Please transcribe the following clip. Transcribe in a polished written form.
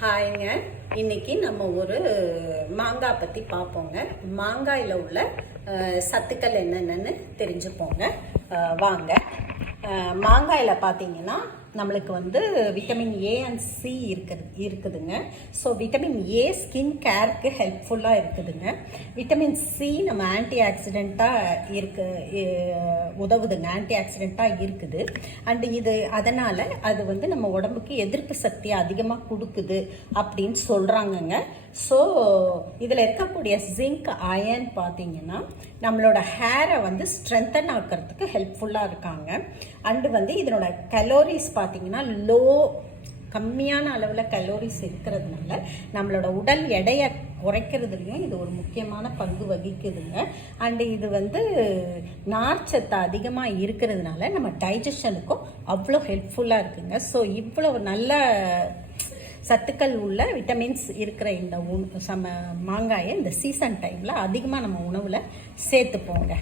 ஹாய்ங்க. இன்னைக்கு நம்ம ஒரு மாங்காய் பற்றி பார்ப்போங்க. மாங்காயில் உள்ள சத்துக்கள் என்னென்னு தெரிஞ்சுப்போங்க. வாங்க. மாங்காயில் பார்த்தீங்கன்னா நம்மளுக்கு வந்து விட்டமின் ஏ அண்ட் சி இருக்குதுங்க. ஸோ விட்டமின் ஏ ஸ்கின் கேருக்கு ஹெல்ப்ஃபுல்லாக இருக்குதுங்க. விட்டமின் சி நம்ம ஆன்டி ஆக்சிடெண்ட்டாக உதவுதுங்க, ஆன்டி ஆக்சிடெண்ட்டாக இருக்குது. அண்டு இது அதனால் அது வந்து நம்ம உடம்புக்கு எதிர்ப்பு சக்தியை அதிகமாக கொடுக்குது அப்படின்னு சொல்கிறாங்கங்க. ஸோ இதில் இருக்கக்கூடிய ஜிங்க் அயன் பார்த்தீங்கன்னா நம்மளோட ஹேரை வந்து ஸ்ட்ரென்தன் ஆக்கிறதுக்கு ஹெல்ப்ஃபுல்லாக இருக்காங்க. அண்டு வந்து இதனோட கலோரிஸ் பார்த்தீங்கன்னா கம்மியான அளவில் கலோரிஸ் இருக்கிறதுனால நம்மளோட உடல் எடையை குறைக்கிறதுலையும் இது ஒரு முக்கியமான பங்கு வகிக்குதுங்க. அண்டு இது வந்து நார்ச்சத்து அதிகமாக இருக்கிறதுனால நம்ம டைஜஷனுக்கும் அவ்வளோ ஹெல்ப்ஃபுல்லாக இருக்குங்க. ஸோ இவ்வளோ நல்ல சத்துக்கள் உள்ள விட்டமின்ஸ் இருக்கிற இந்த மாங்காயை இந்த சீசன் டைமில் அதிகமாக நம்ம உணவில் சேர்த்துப்போங்க.